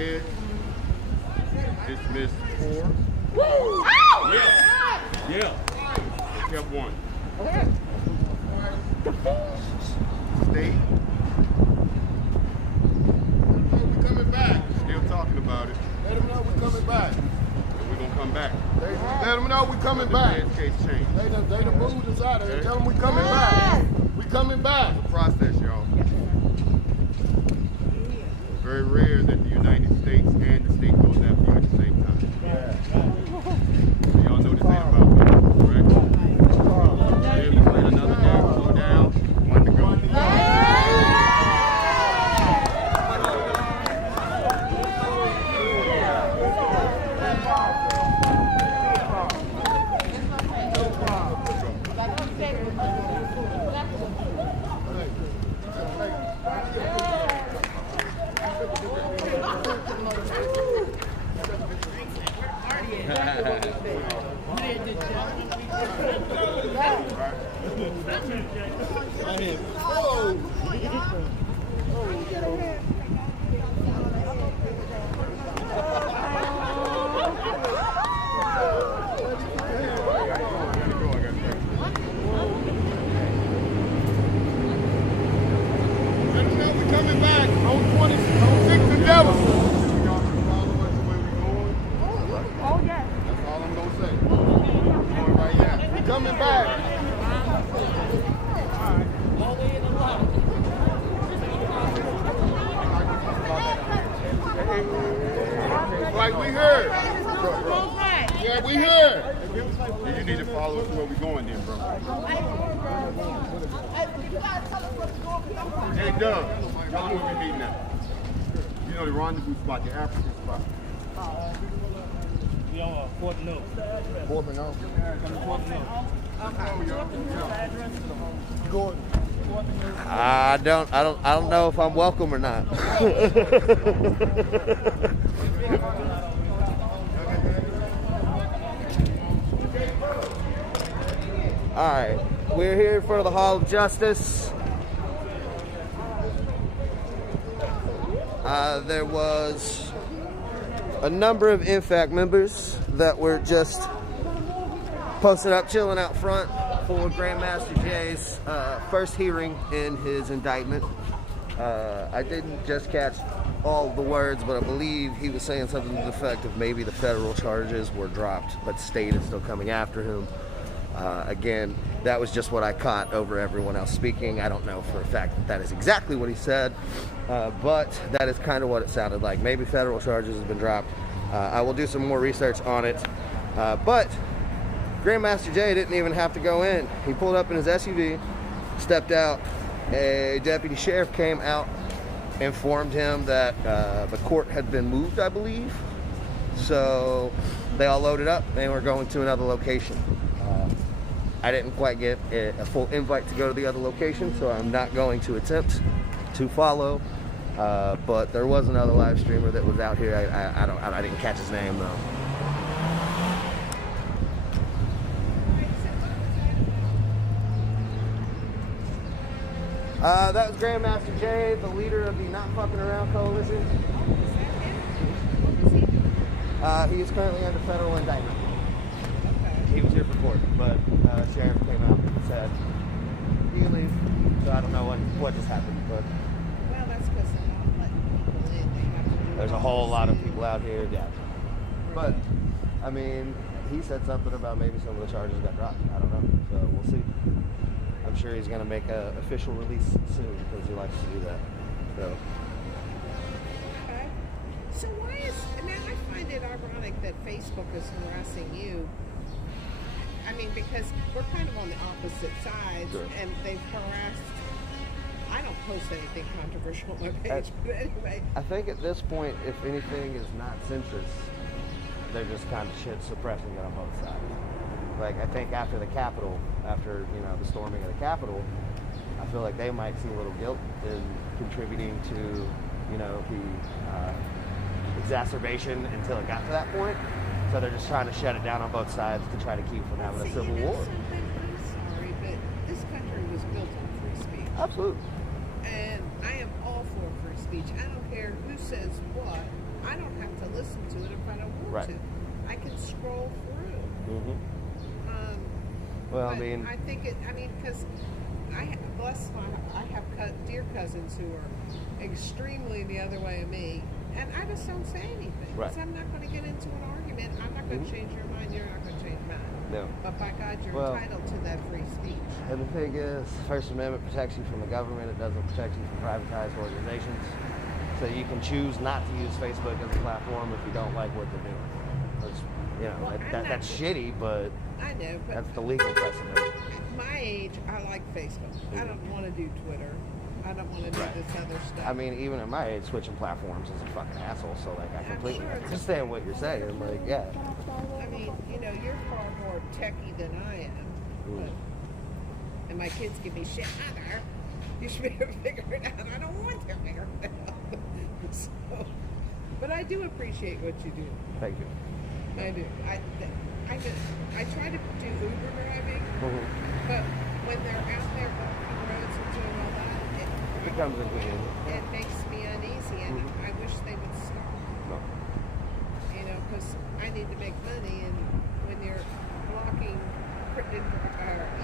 red. Dismissed 4. Woo! Yeah. They kept 1. State. We're coming back. Still talking about it. Let them know we're coming back. And we're going to come back. Let them know we're coming back. Case change. They done moved us out of here. Tell them we're coming back. We're coming back. It's a process, y'all. It's very rare that the United States and the state goes after you at the same time. So y'all know this ain't about me, correct? Live to fight another day, slow down, 1 to go. Spot, the African spot. We on 4th and Oak. 4th and Oak. Okay. I don't know if I'm welcome or not. All right, we're here for the Hall of Justice. There was a number of NFAC members that were just posted up, chilling out front for Grandmaster Jay's first hearing in his indictment. I didn't just catch all the words, but I believe he was saying something to the effect of maybe the federal charges were dropped, but state is still coming after him. Again, that was just what I caught over everyone else speaking. I don't know for a fact that that is exactly what he said, but that is kind of what it sounded like. Maybe federal charges have been dropped. I will do some more research on it. But Grandmaster Jay didn't even have to go in. He pulled up in his SUV, stepped out. A deputy sheriff came out, informed him that the court had been moved, I believe. So they all loaded up and were going to another location. I didn't quite get a full invite to go to the other location, so I'm not going to attempt to follow. But there was another live streamer that was out here. I didn't catch his name though. That was Grandmaster Jay, the leader of the Not Fucking Around Coalition. He is currently under federal indictment. He was here for court, but sheriff came out and said he can leave. So I don't know what just happened, but well, that's because they're not letting people in. They have to do there's a whole lot of people out here. Yeah, but I mean, he said something about maybe some of the charges got dropped. I don't know, so we'll see. I'm sure he's going to make an official release soon because he likes to do that. So. Okay. So why is now? I find it ironic that Facebook is harassing you. I mean, because we're kind of on the opposite sides, Sure. and they've harassed. I don't post anything controversial on my page, but anyway. I think at this point, if anything is not census, they're just kind of shit suppressing it on both sides. Like, I think after the Capitol, after, you know, the storming of the Capitol, I feel like they might see a little guilt in contributing to, you know, the exacerbation until it got to that point. So they're just trying to shut it down on both sides to try to keep from having a civil war. I'm sorry, but this country was built on free speech. Absolutely. And I am all for free speech. I don't care who says what. I don't have to listen to it if I don't want Right. to. I can scroll through. Mm-hmm. Well, I But mean, I think it. I mean, because I have dear cousins who are extremely the other way of me, and I just don't say anything. Right. Because I'm not going to get into an argument. I'm not going to change your mind. You're not going to change mine. no. But by God, you're Well, entitled to that free speech. And the thing is, the First Amendment protects you from the government. It doesn't protect you from privatized organizations. So you can choose not to use Facebook as a platform if you don't like what they're doing. That's, you know, Well, I'm that's not- shitty, but I know, but that's the legal precedent. at my age, I like Facebook. I don't want to do Twitter. I don't want to do Right. this other stuff. I mean, even at my age, switching platforms is a fucking asshole. So, like, I completely sure it's a- understand what you're saying. Like, yeah. I mean, you know, you're far more techie than I am. But, and my kids give me shit. Mother, you should be able to figure it out. I don't want to figure it out. So, but I do appreciate what you do. Thank you. I do. I try to do Uber driving, Mhm. but when they're out there walking roads and doing all that, It becomes inconvenient. it makes me uneasy, and I wish they would stop. No. You know, because I need to make money, and when you're blocking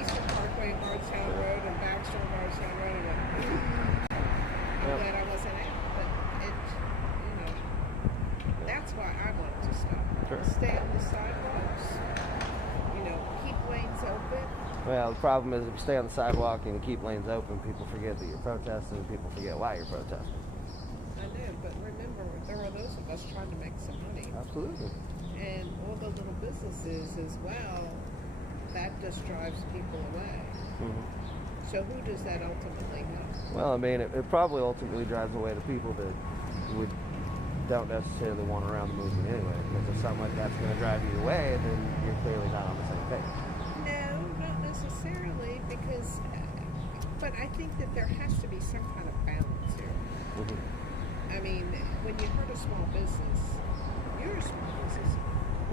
Eastern Parkway, Bardstown Road, and Baxter and Bardstown Road, I'm glad I wasn't out, but you know, that's why I wanted to stop. Sure. Stay on the sidewalks, you know, keep lanes open. Well, the problem is if you stay on the sidewalk and you keep lanes open, people forget that you're protesting, and people forget why you're protesting. I know, but remember, there are those of us trying to make some money. Absolutely. And all the little businesses as well, that just drives people away. Mm-hmm. So who does that ultimately help? Well, I mean, it probably ultimately drives away the people that don't necessarily want around the movement anyway. Because if something like that's going to drive you away, then you're clearly not on the same page. No, not necessarily, because, but I think that there has to be some kind of balance here. Mm-hmm. I mean, when you hurt a small business, you're a small business.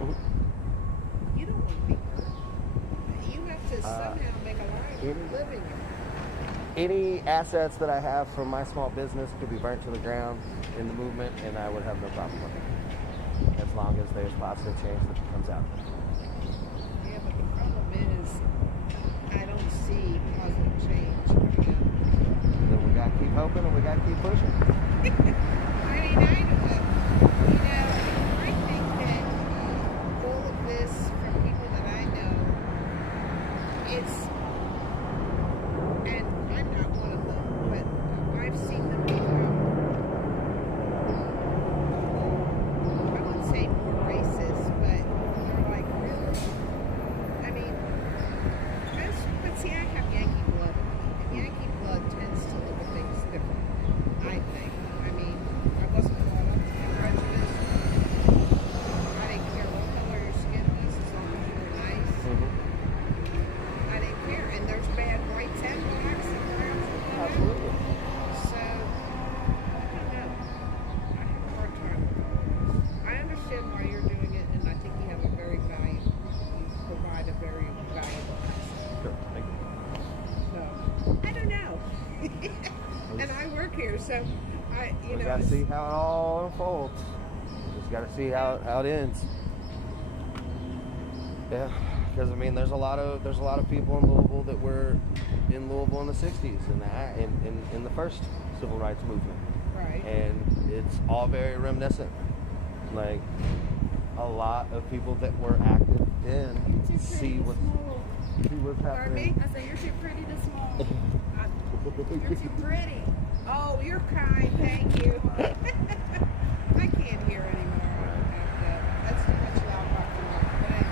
Mm-hmm. You don't want to be hurt. You have to somehow make a living. Any assets that I have from my small business could be burnt to the ground in the movement, and I would have no problem with it, as long as there's positive change that comes out. Yeah, but the problem is, I don't see positive change coming out. Then we got to keep hoping, and we got to keep pushing. I mean, I think that all of this, from people that I know, it's, and I'm not one of them, but I've seen them become, I wouldn't say more racist, but they're like, really? I mean, but see, I have Yankee blood in me, and Yankee blood tends to look at things different, I think. I mean, I wasn't brought up to be prejudiced. I didn't care what color your skin was as long as you were nice. I didn't care. And there's bad whites and blacks and browns and all that. Absolutely. So, I don't know. I have a hard time with all this. I understand why you're doing it, and I think you have a very valuable, you provide a very valuable asset. Sure. Thank you. So, I don't know. And I work here, so you We know. got to see how it all unfolds. Just got to see how it ends. Yeah, because I mean, there's a lot of people in Louisville that were in Louisville in the '60s and in the first civil rights movement, Right. and it's all very reminiscent. Like a lot of people that were active then see what's Pardon happening. me? I say, you're too pretty to smoke. You're too pretty. Oh, you're kind. Thank you. I can't hear anymore. That's too much loud rock for my thing.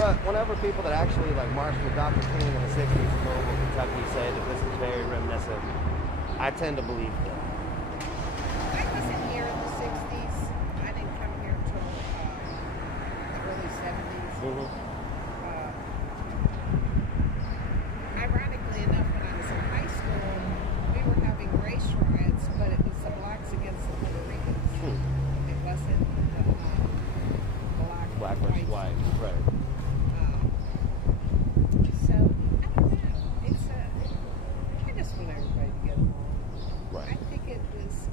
But whenever people that actually like marched with Dr. King in the 60s in Louisville, Kentucky say that this is very reminiscent, I tend to believe them. I wasn't here in the 60s. I didn't come here until the early 70s. Ironically enough, when I was in high school, we were having race riots, but it was the blacks against the Puerto Ricans. It wasn't Black and versus white, right? So I don't know. It's I just want everybody to get along. Right. I think it was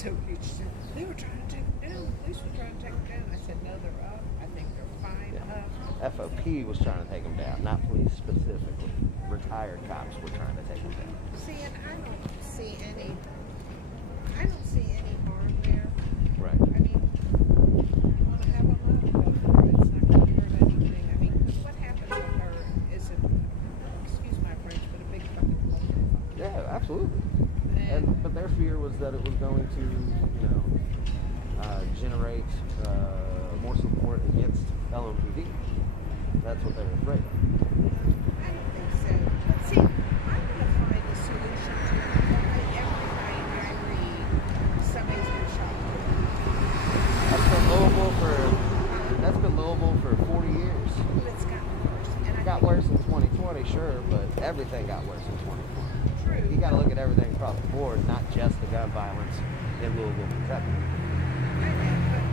so cute. She said, they were trying to take them down. The police were trying to take them down. I said, no, they're up. I think they're fine up. FOP was trying to take them down, not police specifically. Retired cops were trying to take them down. See, and I don't see any harm there. Right. I mean, you want to have them up, go for it. It's not going to hurt anything. I mean, 'cause what happened with her is, excuse my French, but a big fucking fuck. Yeah, absolutely. And But their fear was that it was going to, generate more support against LMPD. That's what they were afraid of. I don't think so. But see, I'm going to find a solution to why every night I read somebody's been shot. That's been Louisville for 40 years. But it's gotten worse. And I It got think worse in 2020, sure, but everything got worse in 2020. True. You got to look at everything across the board, not just the gun violence in Louisville, Kentucky. I know, but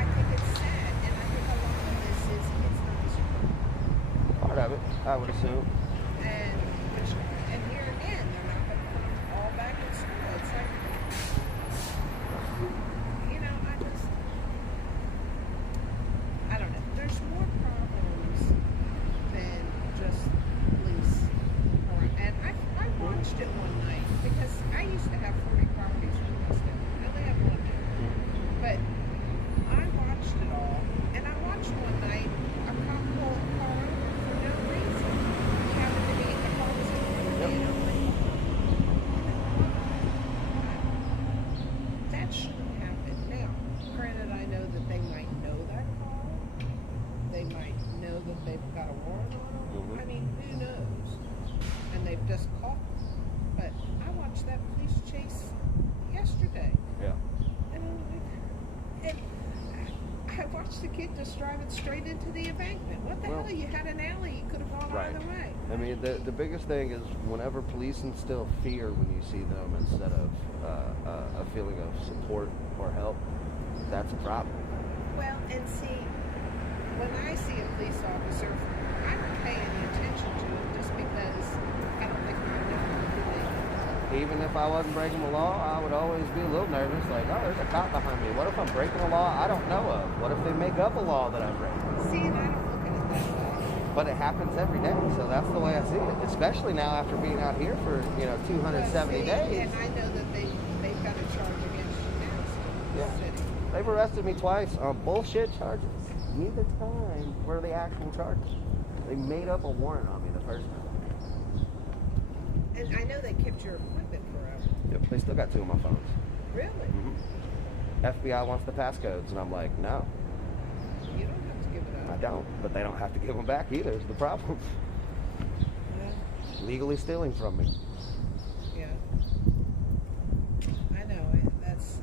I think it's sad, and I think a lot of this is it's not the school. Part of it, I would assume. And here again, they're not going to put them all back in school. It's like, I don't know. There's more problems than just police. And I watched it one night because I used to have 40 properties in Louisville. I only have one now. But I watched it all, and I watched one night a cop pull a car over for no reason. He happened to be in the car was in front of me, and I'm like, that shouldn't happen. Now, granted, I know that they might know that car. They might know that they've got a warrant on them. Mhm. I mean, who knows? And they've just caught them. But I watched that police chase yesterday. Yeah. And I watched the kid just driving straight into the embankment. What the Well, hell? You had an alley. You could have gone right. either way. I mean, the biggest thing is whenever police instill fear when you see them instead of a feeling of support or help, that's a problem. Well, and see, when I see a police officer, I don't pay any attention to him just because I don't think I know who they are. Even if I wasn't breaking the law, I would always be a little nervous, like, oh, there's a cop behind me. What if I'm breaking a law I don't know of? What if they make up a law that I'm breaking? See, and I don't look at it that way. But it happens every day, so that's the way I see it. Especially now after being out here for 270 See, days. And I know that they've got a charge against you now, so Yeah. city. They've arrested me twice on bullshit charges. Neither time were the actual charges. They made up a warrant on me the first time. And I know they kept your equipment forever. Yep. They still got 2 of my phones. Really? FBI wants the passcodes, and I'm like, no, You don't have to give it I up. don't. But they don't have to give them back either, is the problem. Yeah. Legally stealing from me. Yeah. I know. That's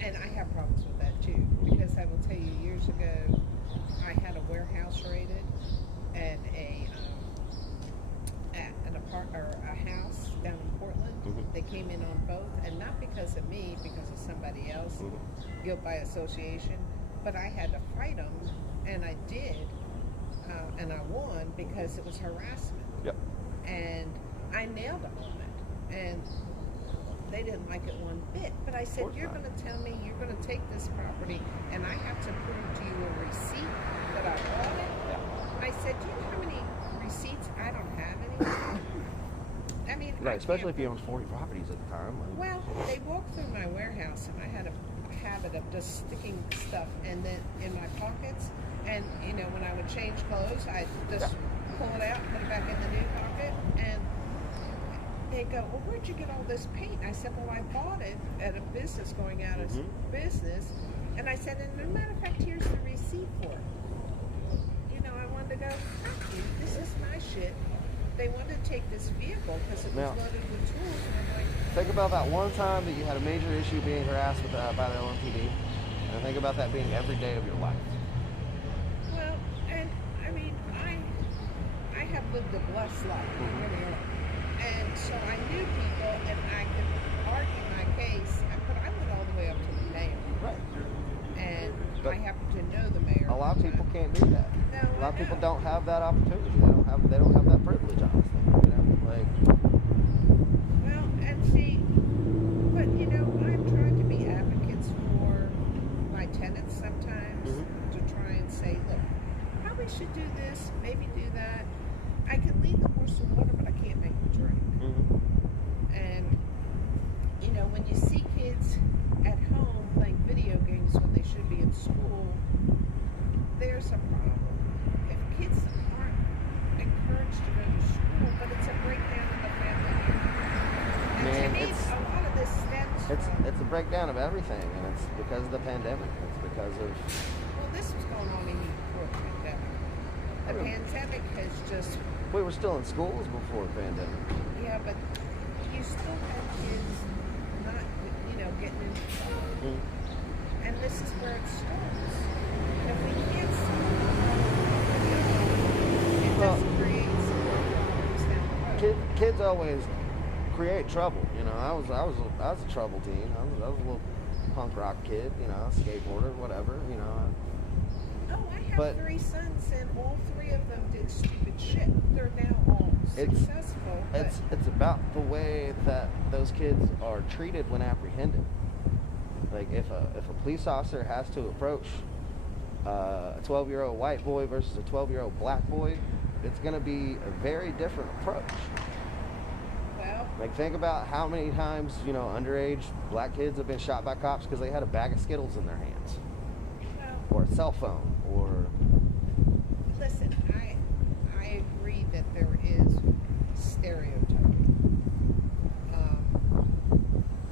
and I have problems with that too, because I will tell you, years ago, I had a warehouse raided and a house down in Portland. Mhm. They came in on both, and not because of me, because of somebody else, guilt by association. But I had to fight them, and I did, and I won because it was harassment. Yep. And I nailed them on it, and they didn't like it one bit. But I said, course you're not. going to tell me you're going to take this property, and I have to prove to you a receipt that I bought it? Yeah. I said, do you know how many receipts? I don't have any. I mean, Right, especially if you own 40 properties at the time. Like, well, they walked through my warehouse, and I had a habit of just sticking stuff and then in my pockets. And when I would change clothes, I'd just pull it out, put it back in the new pocket, and they go, "Well, where'd you get all this paint?" I said, "Well, I bought it at a business going out of business." And I said, "And as a matter of fact, here's the receipt for it." I wanted to go, "Fuck you! This is my shit." They wanted to take this vehicle because it was Now- loaded with tools, and I'm like, Think about that one time that you had a major issue being harassed by the LMPD, and think about that being every day of your life. well, and I mean, I have lived a blessed life, I really are. And so I knew people, and I could argue my case, but I went all the way up to the mayor. Right. And But I happen to know the mayor. A lot of people can't do that. No, A lot of I people know. don't have that opportunity. They don't have that privilege, honestly. Like, Well, and see, but should do this, maybe do that. I can lead the horse to water, but I can't make him drink. And, you know, when you see kids at home playing video games when they should be in school, there's a problem. If kids aren't encouraged to go to school, but it's a breakdown of the family. And to me, a lot of this stems from... It's a breakdown of everything, and it's because of the pandemic. It's because of... Well, this was going on even before the pandemic. The pandemic has just... We were still in schools before the pandemic. Yeah, but you still have kids not, you know, getting into trouble. And this is where it starts. And if we can't solve it, it doesn't create some problems down the road. Kids always create trouble. You know, I was a trouble teen. I was a little punk rock kid. You know, skateboarder, whatever. You know. Oh, I have 3 sons, and all 3 of them did stupid shit. They're now all successful. It's about the way that those kids are treated when apprehended. Like if a police officer has to approach a 12-year-old white boy versus a 12-year-old black boy, it's going to be a very different approach. Well, like think about how many times, you know, underage black kids have been shot by cops because they had a bag of Skittles in their hands, or a cell phone, or... Listen, I agree that there is stereotyping,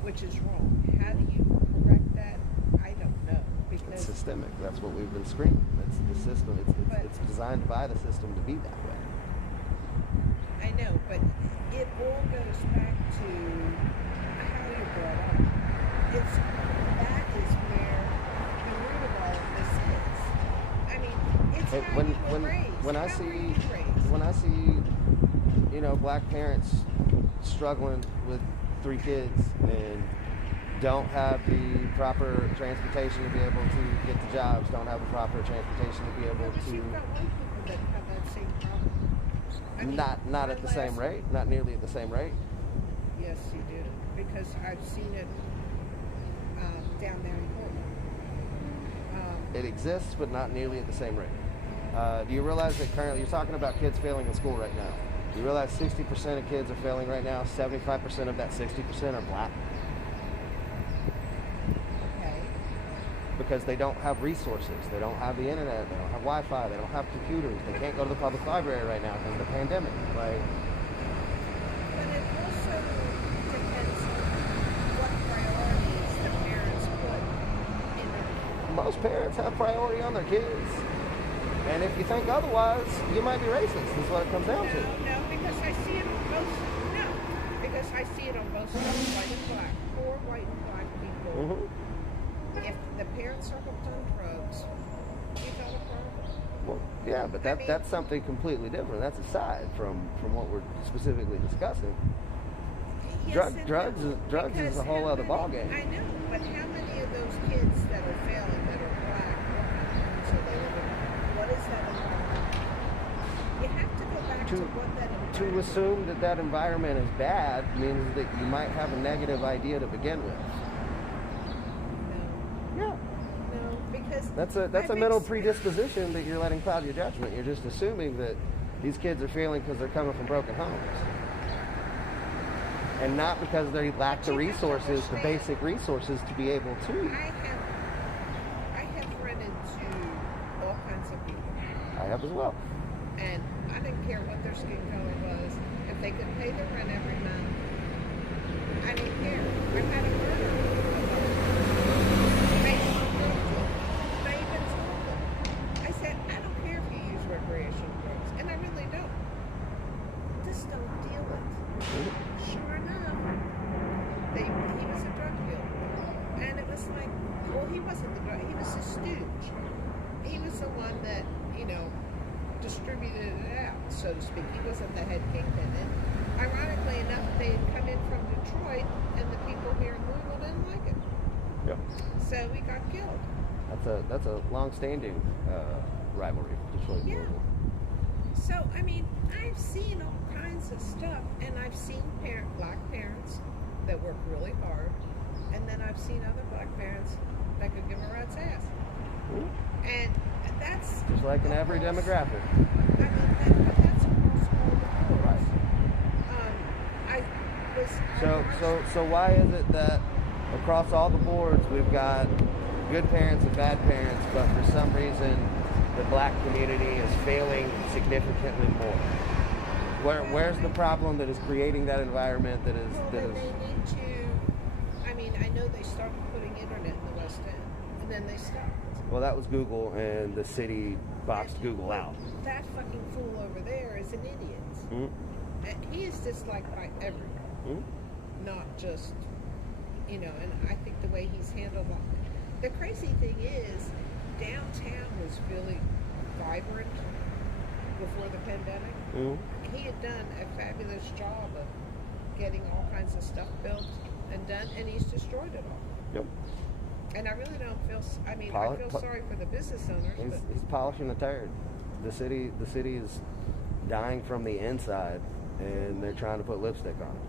which is wrong. How do you correct that? I don't know, because it's systemic. That's what we've been screaming. It's the system. It's designed by the system to be that way. I know, but it all goes back to how you're brought up. That is where the root of all of this is. I mean, it's how you were raised. When I see, you know, black parents struggling with 3 kids and don't have the proper transportation to be able to get to jobs, don't have the proper transportation to be able to... You've got white people that have that same problem. I mean, not at the same rate, not nearly at the same rate. Yes, you do, because I've seen it down there in Portland. It exists, but not nearly at the same rate. Do you realize that currently, you're talking about kids failing in school right now. Do you realize 60% of kids are failing right now? 75% of that 60% are black. Okay. Because they don't have resources. They don't have the internet. They don't have Wi-Fi. They don't have computers. They can't go to the public library right now because of the pandemic. Like, but it also depends on what priorities the parents put in their... Most parents have priority on their kids. And if you think otherwise, you might be racist. That's what it comes down to. No, because I see it on both... No, because I see it on both sides, white and black. Poor white and black people. If the parents are hooked on drugs, you got a problem. Well, yeah, but that's something completely different. That's aside from what we're specifically discussing. Yes, Drugs is a whole other ballgame. I know, but how many of those kids that are failing that are black, what kind of homes are they living in? What is that environment? You have to go back to what that environment To assume that environment is bad means that you might have a negative idea to begin with. No, because that's a mental predisposition that you're letting cloud your judgment. You're just assuming that these kids are failing because they're coming from broken homes. And not because they lack the resources, the basic resources to be able to. I have run into all kinds of people. I have as well. And I didn't care what their skin color was. If they could pay their rent every month, I didn't care. I had a murder. I even told them. I said, I don't care if you use recreational drugs. And I really don't. Just don't deal with it. Sure enough, he was a drug dealer. And it was like, well, he wasn't the drug, he was a stooge. He was the one that, distributed it out, so to speak. He wasn't the head kingpin. And ironically enough, they had come in from Detroit, and the people here in Louisville didn't like it. Yep. So he got killed. That's a long-standing rivalry, Detroit and Louisville. So, I mean, I've seen all kinds of stuff, and I've seen black parents that work really hard, and then I've seen other black parents that could give a rat's ass. And that's just like in every demographic. I mean, that's across all the boards. Right. So why is it that across all the boards we've got good parents and bad parents, but for some reason the black community is failing significantly more? Where's the problem that is creating that environment that is They need to. I mean, I know they started putting internet in the West End, and then they stopped. Well, that was Google, and the city boxed Google out. That fucking fool over there is an idiot. Mm-hmm. And he is disliked by everyone, not just, you know, and I think the way he's handled it. The crazy thing is, downtown was really vibrant before the pandemic. He had done a fabulous job of getting all kinds of stuff built and done, and he's destroyed it all. Yep. And I really don't feel, I mean, I feel sorry for the business owners. He's polishing the turd. The city is dying from the inside, and they're trying to put lipstick on it.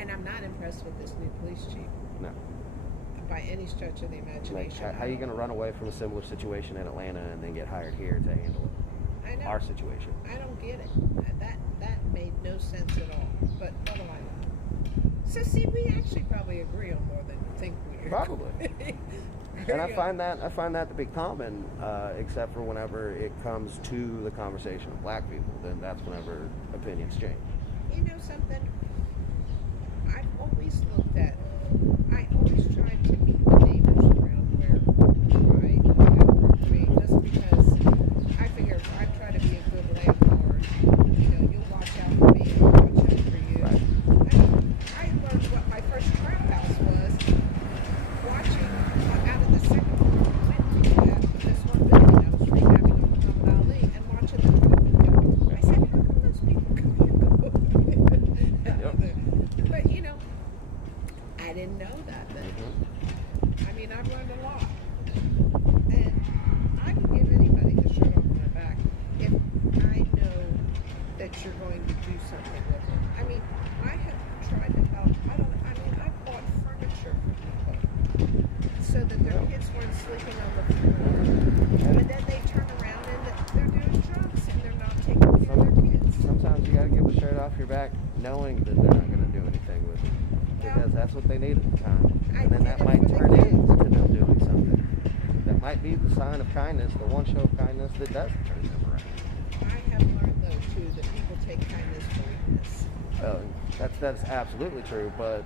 And I'm not impressed with this new police chief. No. By any stretch of the imagination. Like, how are you going to run away from a similar situation in Atlanta and then get hired here to handle it? I know. Our situation. I don't get it. That made no sense at all. But what do I know? So see, we actually probably agree on more than you think we do. Probably. And I find that to be common, except for whenever it comes to the conversation of black people. Then that's whenever opinions change. You know something? I've always looked at. I always tried to meet the neighbors around where I have property, just because I figure if I try to be a good landlord, you know, you'll watch out for me, I'll watch out for you. Right. I learned what my first trap house was, watching out of the second floor window at this one building I was rehabbing on Muhammad Ali, and watching the traffic go. I said, how come those people come and go? But you know, I didn't know that then. I mean, I've learned a lot. And I would give anybody the shirt off my back if I know that you're going to do something with it. I mean, I have tried to help. I bought furniture for people so that their kids weren't sleeping on the floor. And then they turn around and they're doing drugs and they're not taking care of their kids. Sometimes you got to give the shirt off your back knowing that they're not going to do anything with it. Because that's what they need at the time. And then that might turn into them doing something. That might be the sign of kindness, the one show of kindness that does turn them around. I have learned, though, too, that people take kindness for weakness. That's absolutely true, but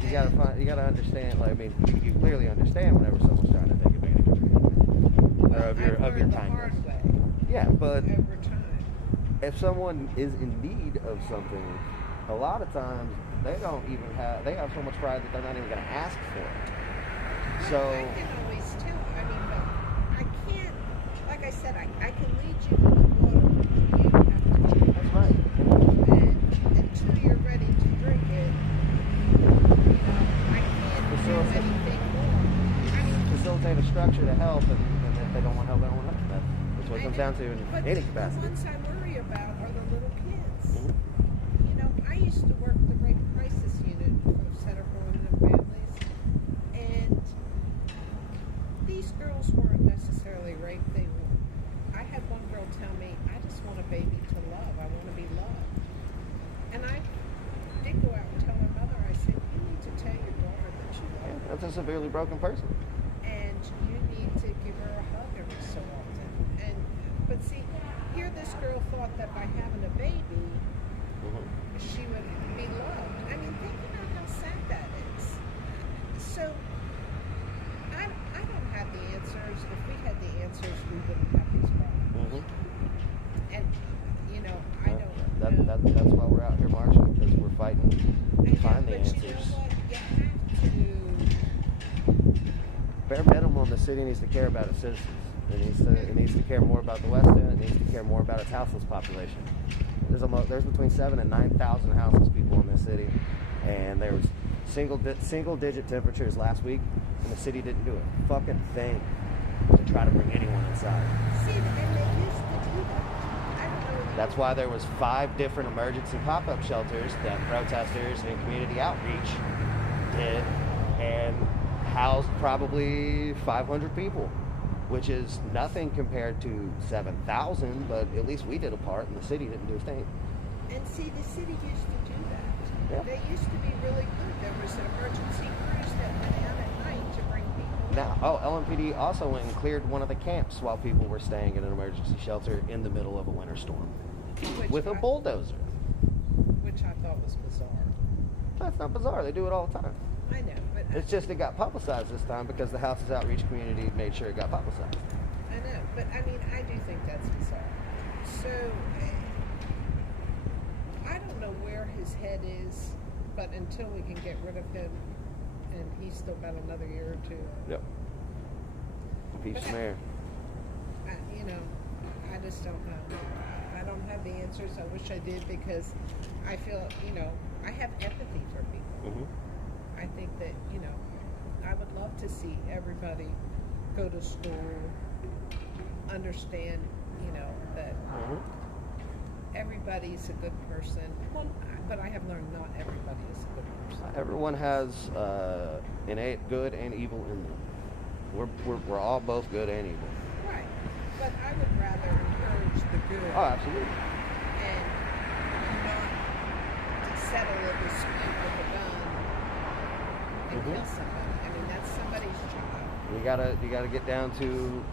you gotta understand. Like, I mean, you clearly understand whenever someone's trying to take advantage of you or of your kindness. The hard way. Yeah, but Over time. if someone is in need of something, a lot of times they have so much pride that they're not even going to ask for it. So I can always tell. I mean, but I can't. Like I said, I can lead you to the water. You have to drink. that's right. And until you're ready to drink it, you know, I can't do anything more. I mean, Facilitate a structure to help, and if they don't want help, they don't want help. That's what it comes down to in any the capacity. ones I worry about are the little kids. You know, I used to work the rape crisis unit for Center for Women and Families, and these girls weren't necessarily raped. I had one girl tell me, I just want a baby to love. I want to be loved. And I did go out and tell her mother, I said, you need to tell your daughter that you love her. That's a severely broken person. And you need to give her a hug every so often. But see, here this girl thought that by having a baby, she would be loved. I mean, think about how sad that is. So, I don't have the answers. If we had the answers, we wouldn't have these problems. And, you know, I don't know. That's why we're out here marching, because we're fighting to find the answers. But you know what? You have to... Bare minimum, the city needs to care about its citizens. It needs to care more about the West End. It needs to care more about its houseless population. There's between 7,000 and 9,000 houseless people in this city, and there was single-digit temperatures last week, and the city didn't do a fucking thing to try to bring anyone inside. See, and they used to do that. I don't know. That's why there was 5 different emergency pop-up shelters that protesters and community outreach did, and housed probably 500 people which is nothing compared to 7,000, but at least we did a part and the city didn't do a thing. And see, the city used to do that. Yeah. They used to be really good. There was an emergency crews that went out at night to bring people. Now, LMPD also went and cleared one of the camps while people were staying in an emergency shelter in the middle of a winter storm with a bulldozer. Which I thought was bizarre. That's not bizarre. They do it all the time. I know, but It's just it got publicized this time because the House's outreach community made sure it got publicized. I know, but I mean, I do think that's bizarre. So, I don't know where his head is, but until we can get rid of him, and he's still got another year or two. Yep. Impeach the mayor. You know, I just don't know. I don't have the answers. I wish I did because I feel, you know, I have empathy for people. Mm-hmm. I think that, you know, I would love to see everybody go to school, understand, you know, that everybody's a good person. Well, but I have learned not everybody is a good person. Everyone has innate good and evil in them. We're all both good and evil. Right. But I would rather encourage the good. Oh, absolutely. And not settle a dispute with a gun and kill somebody. I mean, that's somebody's child. You gotta get down to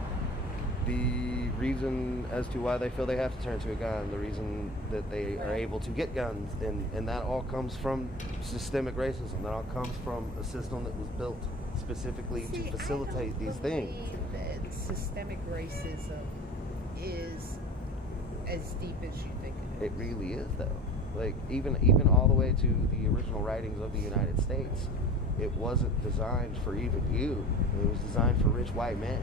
the reason as to why they feel they have to turn to a gun, the reason that they are able to get guns, and that all comes from systemic racism. That all comes from a system that was built specifically to facilitate these things. That systemic racism is as deep as you think it is. It really is, though. Like even all the way to the original writings of the United States, it wasn't designed for even you. It was designed for rich white men.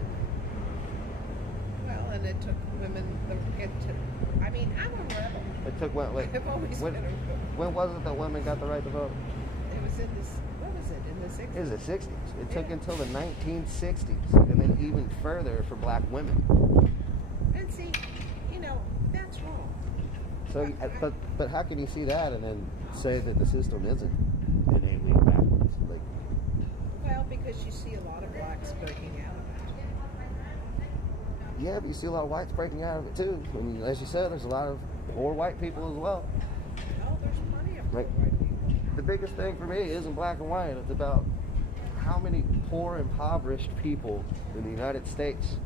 Well, and it took women to get to. I mean, I'm a rebel. It took when was it that women got the right to vote? It was in this. What was it in the 60s? It was the 60s. It took until the 1960s, and then even further for black women. And see, you know, that's wrong. So, but how can you see that and then say that the system isn't innately backwards? Like, well, because you see a lot of blacks breaking out of it. yeah, but you see a lot of whites breaking out of it too. I mean, as you said, there's a lot of poor white people as well. Oh, there's plenty of Like, white people. the biggest thing for me isn't black and white. It's about how many poor, impoverished people in the United States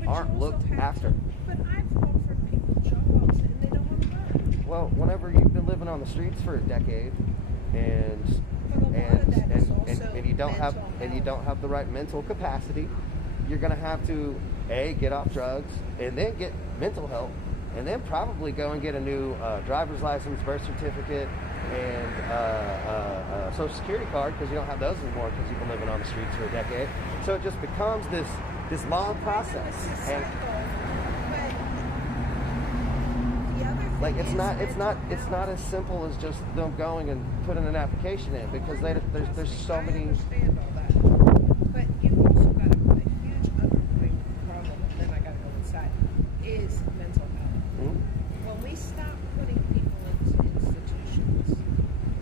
But aren't you also looked have after. But I've offered people jobs and they don't want to work. Well, whenever you've been living on the streets for a decade, and you don't have the right mental capacity, you're gonna have to get off drugs and then get mental help, and then probably go and get a new driver's license, birth certificate, and social security card, because you don't have those anymore because you've been living on the streets for a decade. So it just becomes this long process. And like it's not as simple as just them going and putting an application in, because there's so many. I understand all that, but you've also got a huge underlying problem. And then I got to go inside. Is mental health. Mm-hmm. When we stop putting people into institutions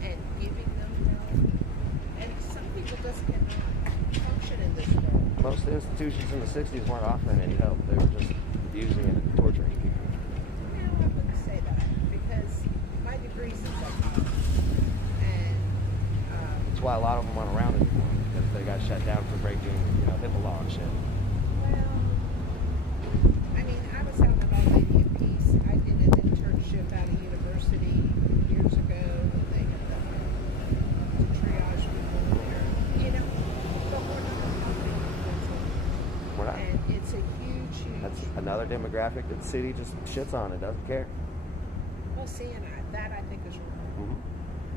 and giving them help, and some people just cannot function in this world. Most institutions in the 60s weren't offering any help. They were just abusing and torturing people. No, I wouldn't say that, because my degree's in psychology, and That's why a lot of them aren't around anymore, because they got shut down for breaking, HIPAA law and shit. well, I mean, I was out with Our Lady of Peace. I did an internship at a university years ago, and they had done to triage people there. You know, but we're not helping mental health. We're not. And it's a huge. That's another demographic that the city just shits on and doesn't care. Well, see, and that I think is wrong.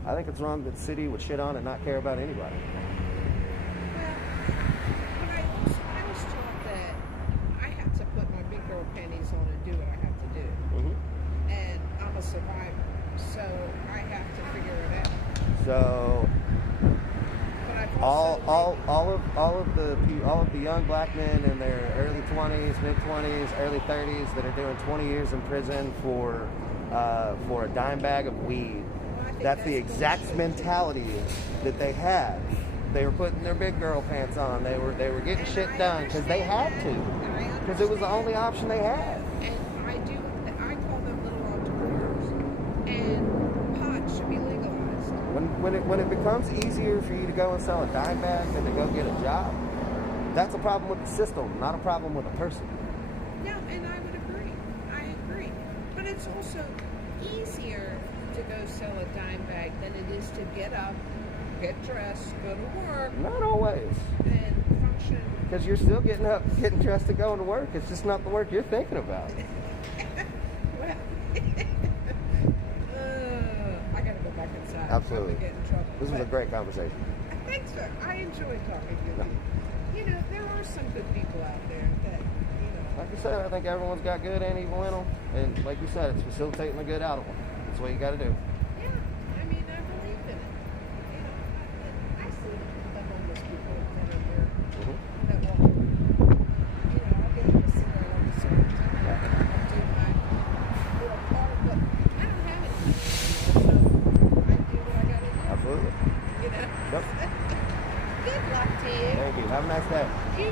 I think it's wrong that the city would shit on and not care about anybody. Well, but I was taught that I have to put my big girl panties on and do what I have to do. And I'm a survivor, so I have to figure it out. So But I've all also of the young black men in their early 20s, mid 20s, early 30s that are doing 20 years in prison for a dime bag of weed. That's the exact mentality that they had. They were putting their big girl pants on. They were getting shit done because they had to. And Because it was the only option they had. And I call them little entrepreneurs. And pot should be legalized. When it becomes easier for you to go and sell a dime bag than to go get a job, that's a problem with the system, not a problem with a person. No, and I would agree. I agree. But it's also easier to go sell a dime bag than it is to get up, get dressed, go to work. Not always. And function. Because you're still getting up, getting dressed to go to work. It's just not the work you're thinking about. Well, I gotta go back inside. Absolutely. I'm gonna get in trouble. This was a great conversation. Thanks, sir. I enjoyed talking to you. You know, there are some good people out there that, you know. Like you said, I think everyone's got good and evil in them. And like you said, it's facilitating the good out of them. That's what you got to do. Yeah, I mean, I believe in it. You know, I see the homeless people that are there, that walk around. You know, I get to see their own certain time. I do my little part, but I don't have it. So I do what I got to do. Absolutely. You know? Yep. Good luck to you. Thank you. Have a nice day. You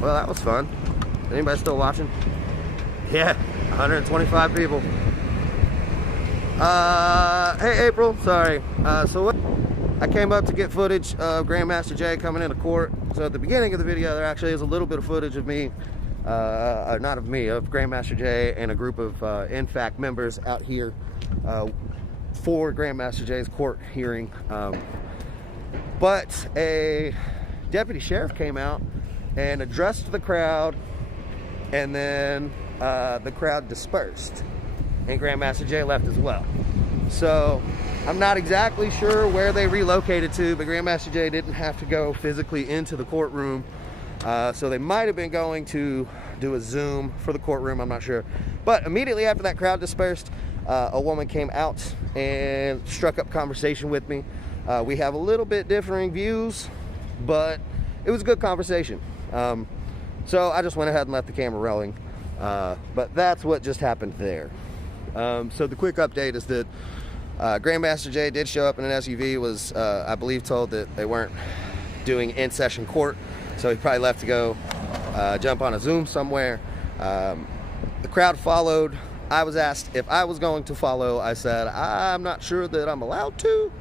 Well, that was fun. Anybody still watching? Yeah, 125 people. Hey April, sorry. I came up to get footage of Grandmaster Jay coming into court. So at the beginning of the video, there actually is a little bit of footage of me, not of me, of Grandmaster Jay and a group of NFAC members out here for Grandmaster Jay's court hearing. But a deputy sheriff came out and addressed the crowd, and then the crowd dispersed, and Grandmaster Jay left as well. So I'm not exactly sure where they relocated to, but Grandmaster Jay didn't have to go physically into the courtroom, so they might have been going to do a Zoom for the courtroom, I'm not sure. But immediately after that crowd dispersed, a woman came out and struck up conversation with me. We have a little bit differing views, but it was a good conversation. So I just went ahead and let the camera rolling. But that's what just happened there. So the quick update is that Grandmaster Jay did show up in an SUV, was I believe told that they weren't doing in-session court, so he probably left to go jump on a Zoom somewhere. The crowd followed. I was asked if I was going to follow. I said I'm not sure that I'm allowed to,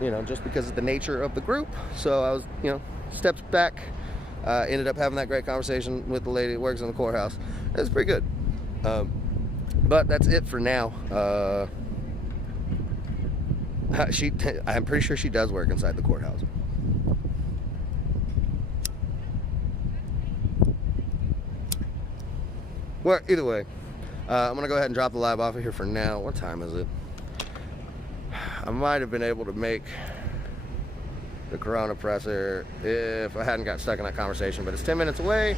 you know, just because of the nature of the group. So I was, you know, stepped back. Ended up having that great conversation with the lady that works in the courthouse. It was pretty good. But that's it for now. I'm pretty sure she does work inside the courthouse. Well, either way, I'm going to go ahead and drop the live off of here for now. What time is it? I might have been able to make the Corona presser if I hadn't got stuck in that conversation, but it's 10 minutes away.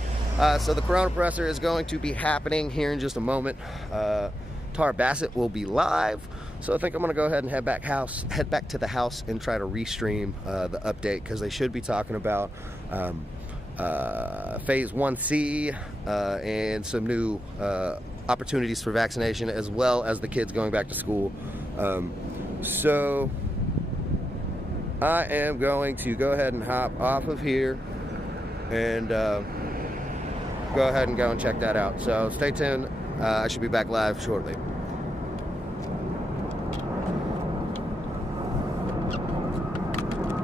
So the Corona presser is going to be happening here in just a moment. Tara Bassett will be live, so I think I'm gonna go ahead and head back to the house and try to restream the update, because they should be talking about phase 1C and some new opportunities for vaccination, as well as the kids going back to school. So I am going to go ahead and hop off of here and go ahead and go and check that out. So stay tuned. I should be back live shortly.